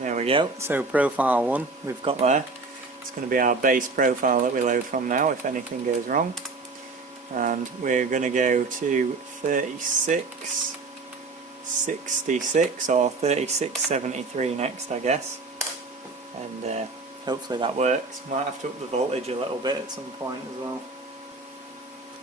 There we go, so profile 1 we've got there. It's going to be our base profile that we load from now if anything goes wrong. And we're going to go to 3666 or 3673 next, I guess. And hopefully that works. Might have to up the voltage a little bit at some point as well.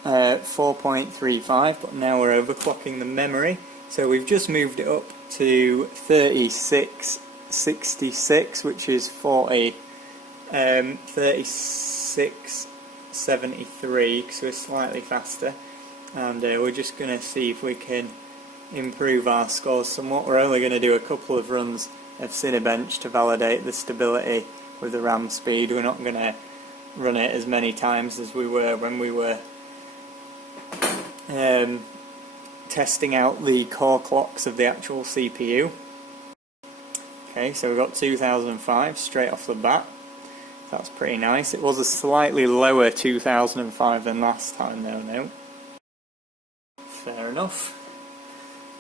4.35, but now we're overclocking the memory. So we've just moved it up to 3666, which is 3673, so it's slightly faster. And we're just going to see if we can improve our scores somewhat. We're only going to do a couple of runs of Cinebench to validate the stability with the RAM speed. We're not going to run it as many times as we were when we were testing out the core clocks of the actual CPU. Okay, so we've got 2005 straight off the bat. That's pretty nice. It was a slightly lower 2005 than last time though, no. Fair enough.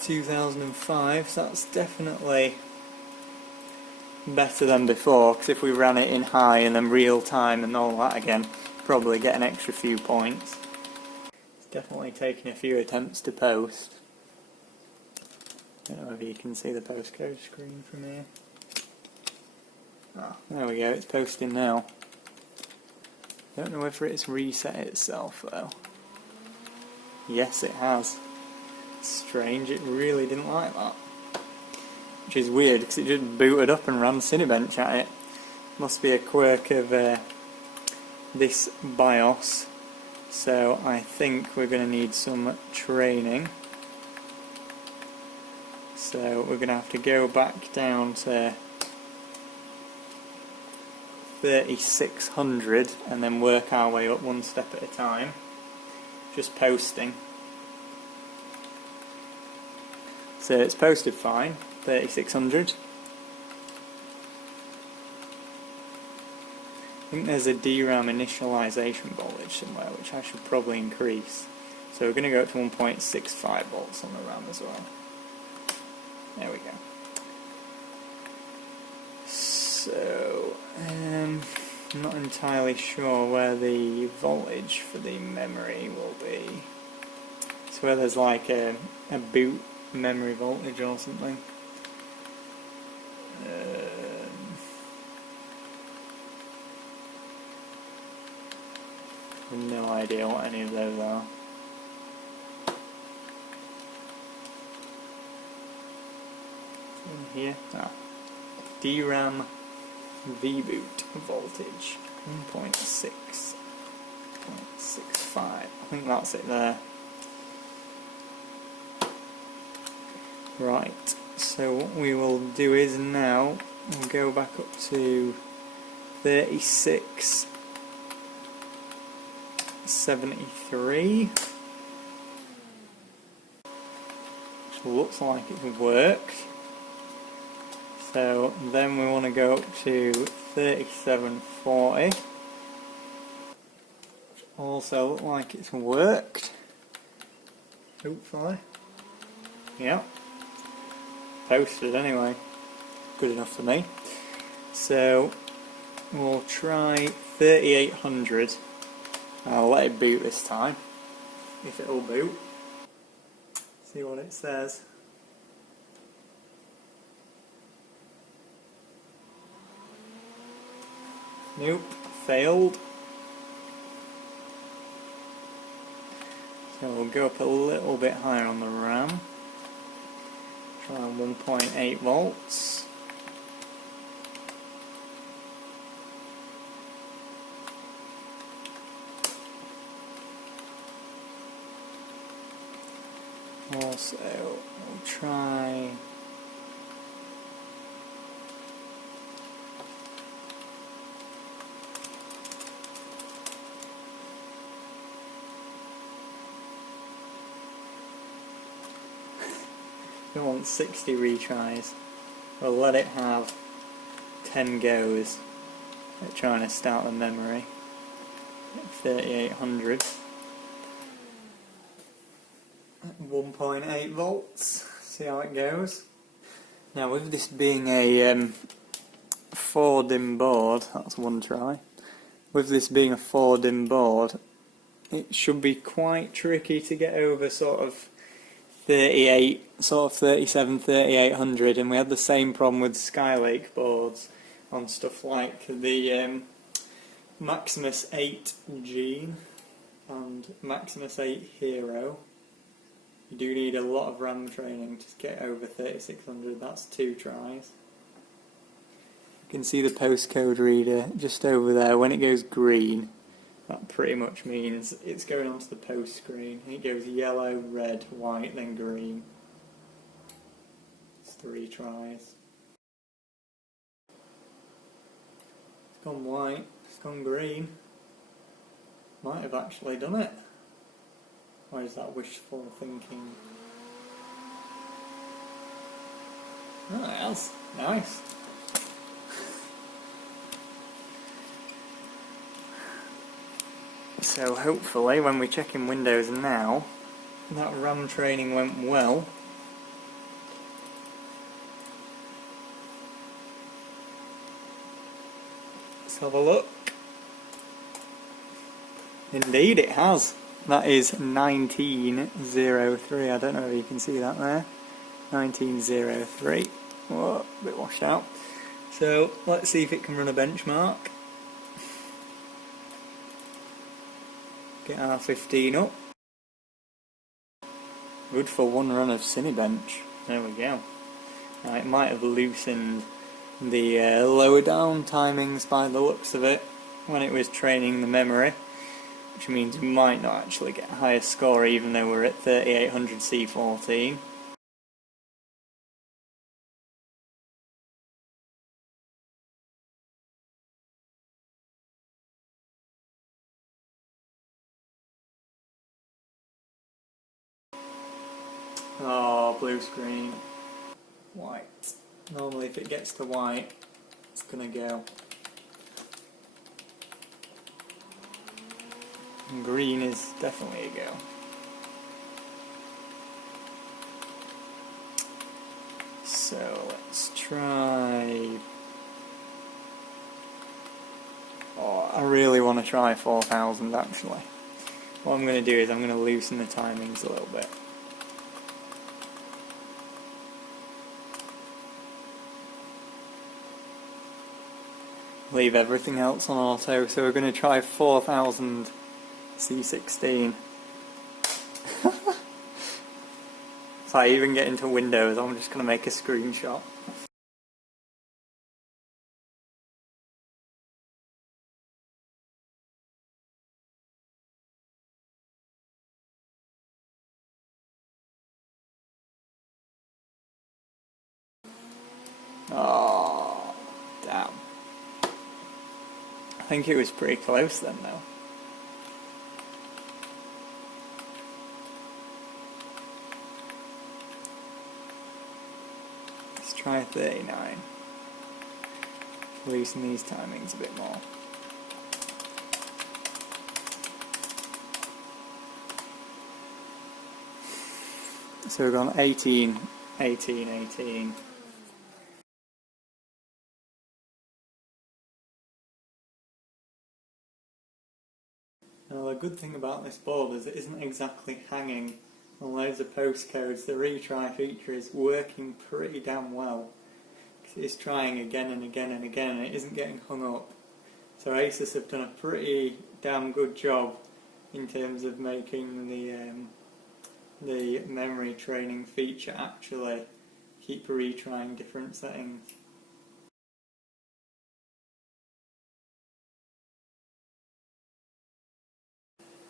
2005, that's definitely better than before, because if we ran it in high and then real time and all that again, probably get an extra few points. It's definitely taken a few attempts to post. I don't know if you can see the postcode screen from here. Oh, there we go, it's posting now. Don't know if it's reset itself though. Yes, it has. Strange, it really didn't like that. Which is weird because it just booted up and ran Cinebench at it. Must be a quirk of this BIOS. So I think we're going to need some training. So we're going to have to go back down to 3600 and then work our way up one step at a time. Just posting. So it's posted fine, 3600. I think there's a DRAM initialization voltage somewhere which I should probably increase. So we're going to go up to 1.65 volts on the RAM as well. There we go. So, I'm not entirely sure where the voltage for the memory will be. It's where there's like a boot memory voltage or something. I have no idea what any of those are. In here, DRAM VBoot voltage 1.6.65. I think that's it there. Right, so what we will do is now we'll go back up to 3673, which looks like it worked. So then we want to go up to 3740, which also looks like it's worked. Hopefully. Yeah. Posted anyway. Good enough for me. So we'll try 3800. I'll let it boot this time, if it'll boot. See what it says. Nope, failed. So we'll go up a little bit higher on the RAM. Try 1.8 volts. Also, we'll try we want 60 retries. We'll let it have 10 goes at trying to start the memory at 3800. 1.8 volts, see how it goes. Now with this being a 4-dim board, that's one try. With this being a 4-dim board, it should be quite tricky to get over sort of 38, sort of 37, 3800, and we had the same problem with Skylake boards on stuff like the Maximus 8 Gene and Maximus 8 Hero. You do need a lot of RAM training to get over 3600, that's 2 tries. You can see the postcode reader just over there. When it goes green, that pretty much means it's going onto the post screen. It goes yellow, red, white, then green. It's 3 tries. It's gone white, it's gone green. Might have actually done it. Or is that wishful thinking? Oh, it has. Nice. So hopefully when we check in Windows now, that RAM training went well. Let's have a look. Indeed it has. That is 1903. I don't know if you can see that there. 1903. Whoa, a bit washed out. So let's see if it can run a benchmark. Get our 15 up. Good for one run of Cinebench. There we go. Now it might have loosened the lower down timings by the looks of it when it was training the memory, which means we might not actually get a higher score even though we're at 3800 C14. Oh, blue screen. White. Normally if it gets to white, it's gonna go. And green is definitely a go. So let's try... Oh, I really want to try 4000 actually. What I'm going to do is I'm going to loosen the timings a little bit. Leave everything else on auto, so we're going to try 4000 C16. If I even get into Windows, I'm just going to make a screenshot. Oh, damn. I think it was pretty close then though. Let's try 39. Loosen these timings a bit more. So we've gone 18, 18, 18. Now the good thing about this board is it isn't exactly hanging on loads of postcodes. The retry feature is working pretty damn well. It's trying again and again and again and it isn't getting hung up. So Asus have done a pretty damn good job in terms of making the memory training feature actually keep retrying different settings.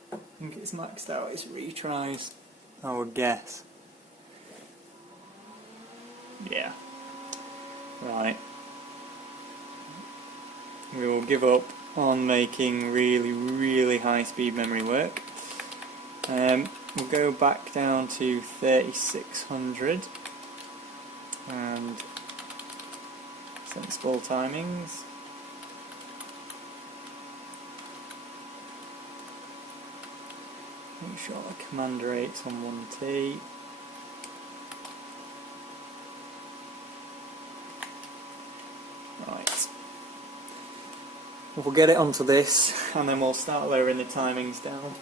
I think it's maxed out its retries, I would guess. Yeah. Right. We will give up on making really high speed memory work. We'll go back down to 3600 and sensible timings. Make sure the command rate's on 1T. Right. We'll get it onto this and then we'll start lowering the timings down.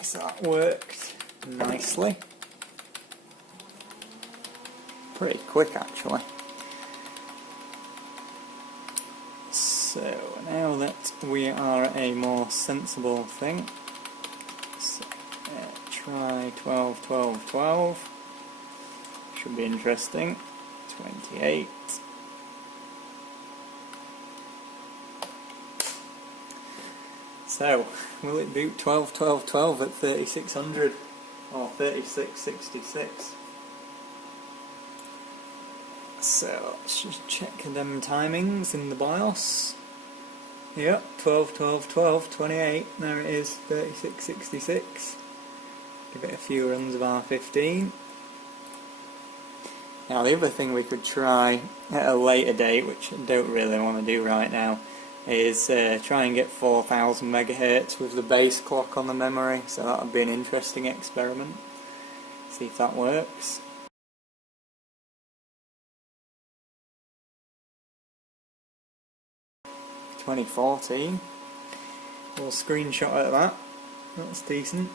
So that worked nicely. Pretty quick actually. So now that we are a more sensible thing, so, try 12, 12, 12. Should be interesting. 28. So, will it boot 12, 12, 12 at 3600 or 3666? So, let's just check them timings in the BIOS. Yep, 12, 12, 12, 28. There it is, 3666. Give it a few runs of R15. Now, the other thing we could try at a later date, which I don't really want to do right now, is try and get 4000 megahertz with the base clock on the memory, so that would be an interesting experiment. See if that works. $2014. We'll screenshot at that. That's decent.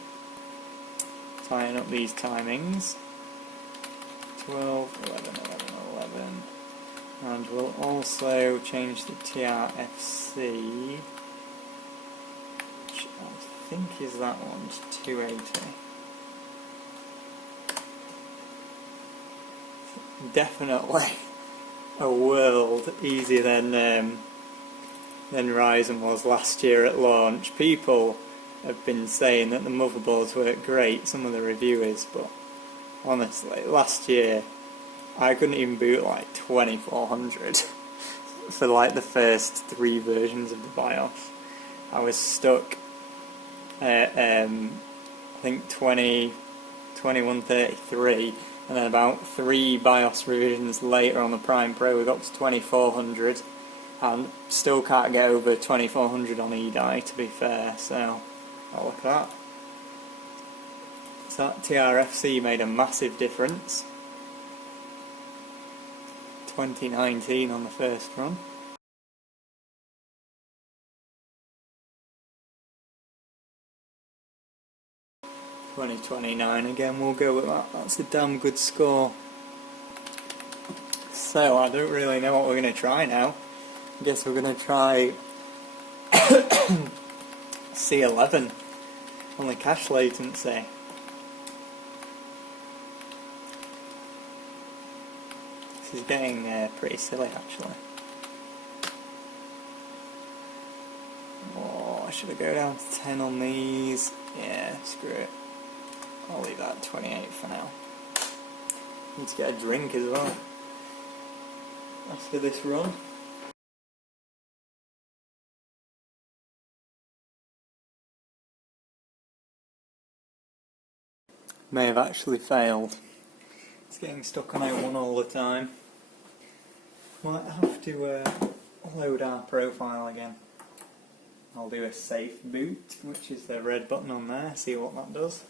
Tying up these timings. 12, 11, 11, 11. And we'll also change the TRFC, which I think is that one, to 280. Definitely a world easier than Ryzen was last year at launch. People have been saying that the motherboards work great, some of the reviewers, but honestly, last year I couldn't even boot like 2400 for like the first 3 versions of the BIOS. I was stuck at I think 2133, and then about 3 BIOS revisions later on the Prime Pro we got to 2400, and still can't get over 2400 on eDie, to be fair, so oh, look at that. So that TRFC made a massive difference. 2019 on the first run. $20.29 again, we'll go with that. That's a damn good score. So I don't really know what we're going to try now. I guess we're going to try C11 on the cache latency. This is getting pretty silly actually. Oh, should I go down to 10 on these? Yeah, screw it. I'll leave that at 28 for now. Need to get a drink as well after this run. May have actually failed. It's getting stuck on A1 all the time. Might have to load our profile again. I'll do a safe boot, which is the red button on there, see what that does.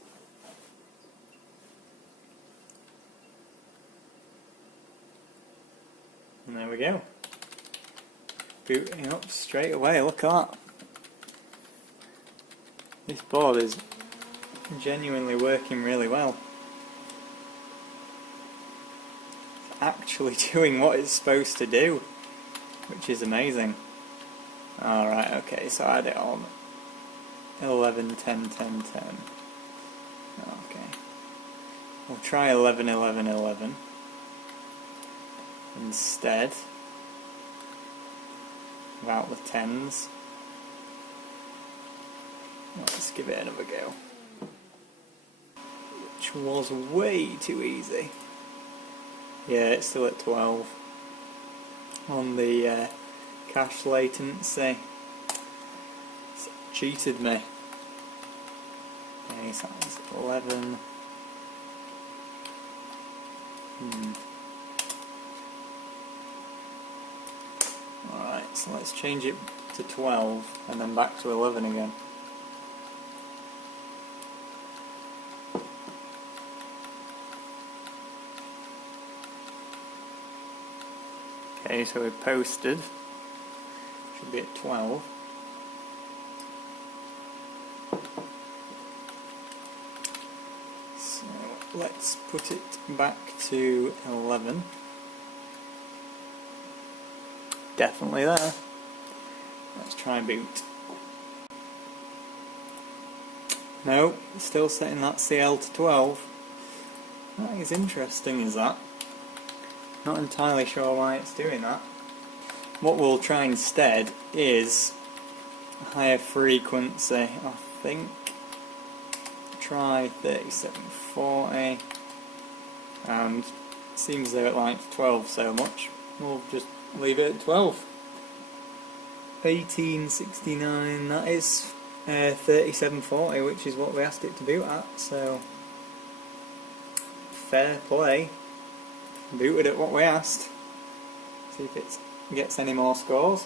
And there we go. Booting up straight away, look at that. This board is genuinely working really well. It's actually doing what it's supposed to do, which is amazing. Alright, okay, so I had it on 11, 10, 10, 10. Okay. We'll try 11, 11, 11 instead, without the 10s. Let's give it another go. Which was way too easy. Yeah, it's still at 12 on the cache latency. It's cheated me. Okay, so that's 11. Alright, so let's change it to 12 and then back to 11 again. Okay, so we posted. should be at 12. So let's put it back to 11. Definitely there. Let's try boot. No, still setting that CL to 12. That is interesting, is that? Not entirely sure why it's doing that. What we'll try instead is a higher frequency, I think. Try 3740, and it seems though it likes 12 so much. We'll just leave it at 12. 1869, that is 3740, which is what we asked it to boot at, so fair play. Booted at what we asked. See if it gets any more scores.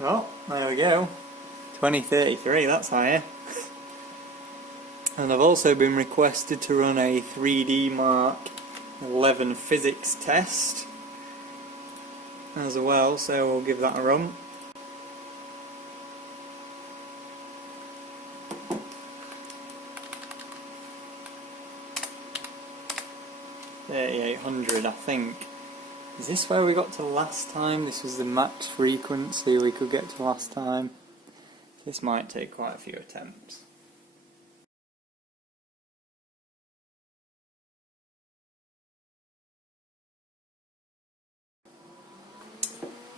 Oh, there we go. 2033, that's higher. And I've also been requested to run a 3D Mark 11 physics test as well, so we'll give that a run. $3,800, I think. Is this where we got to last time? This was the max frequency we could get to last time. This might take quite a few attempts.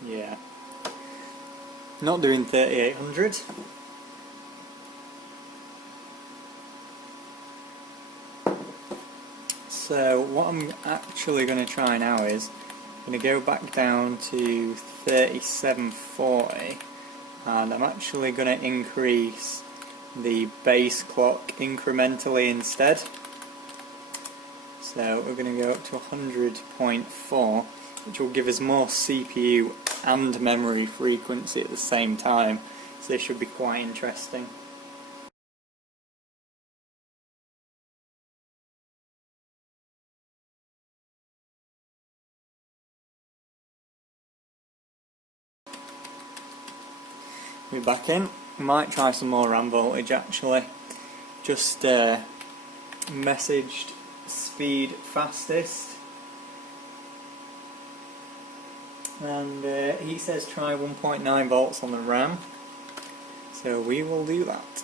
Yeah. Not doing 3800. So what I'm actually going to try now is I'm going to go back down to 3740, and I'm actually going to increase the base clock incrementally instead. So we're going to go up to 100.4, which will give us more CPU and memory frequency at the same time, so this should be quite interesting. We're back in. Might try some more RAM voltage actually. Just messaged speed fastest, and he says try 1.9 volts on the RAM, so we will do that.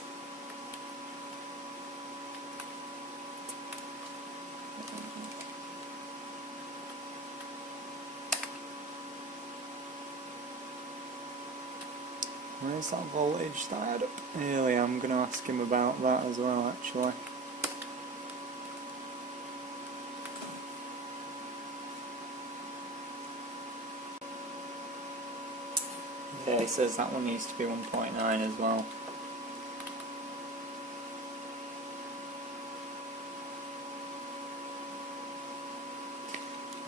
Where's that voltage that I had up earlier? I'm going to ask him about that as well actually. Yeah, he says that one needs to be 1.9 as well.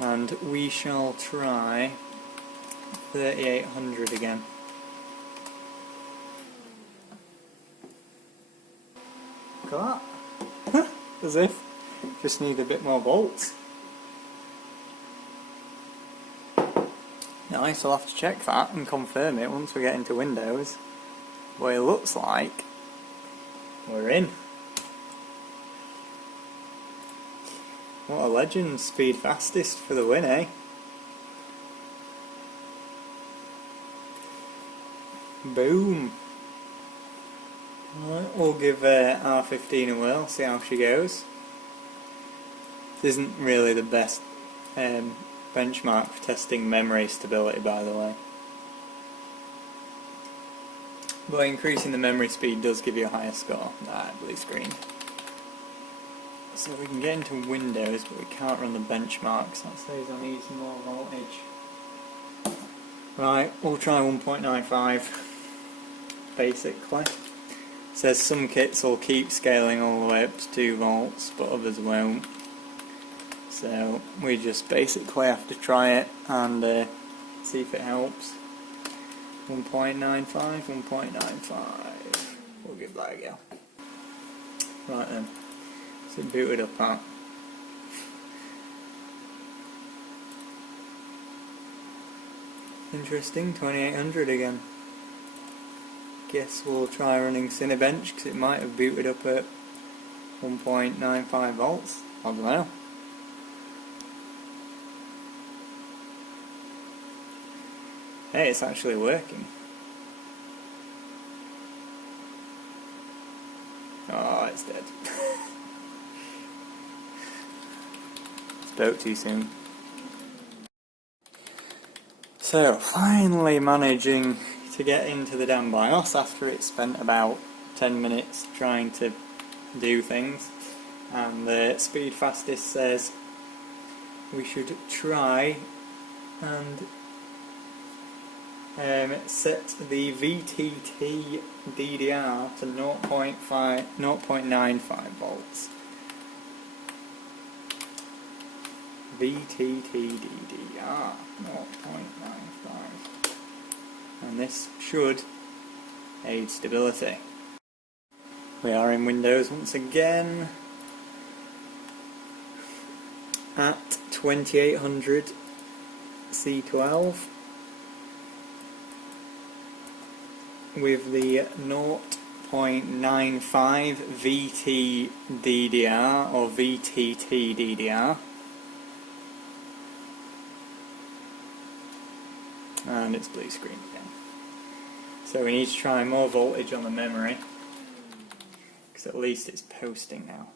And we shall try 3800 again. Look at that. As if. Just need a bit more volts. Nice, I'll have to check that and confirm it once we get into Windows. What it looks like, we're in. What a legend, speed fastest for the win, eh? Boom. Right, we'll give R15 a whirl, see how she goes. This isn't really the best benchmark for testing memory stability, by the way. But increasing the memory speed does give you a higher score. Blue screen. So we can get into Windows, but we can't run the benchmarks. That says I need some more voltage. Right, we'll try 1.95, basically. It says some kits will keep scaling all the way up to 2 volts, but others won't. So we just basically have to try it and see if it helps. 1.95, 1.95. We'll give that a go. Right then. What's it booted up at? Interesting, 2800 again. Guess we'll try running Cinebench because it might have booted up at 1.95 volts. I don't know. Hey, it's actually working. Oh, it's dead. Spoke too soon. So, finally managing to get into the damn BIOS after it spent about 10 minutes trying to do things. And the speed fastest says we should try and set the VTT DDR to 0.95 volts. VTT DDR 0.95, and this should aid stability. We are in Windows once again at 2800 C12 with the 0.95 VT DDR or VTT DDR. And it's blue screen again. So we need to try more voltage on the memory, because at least it's posting now.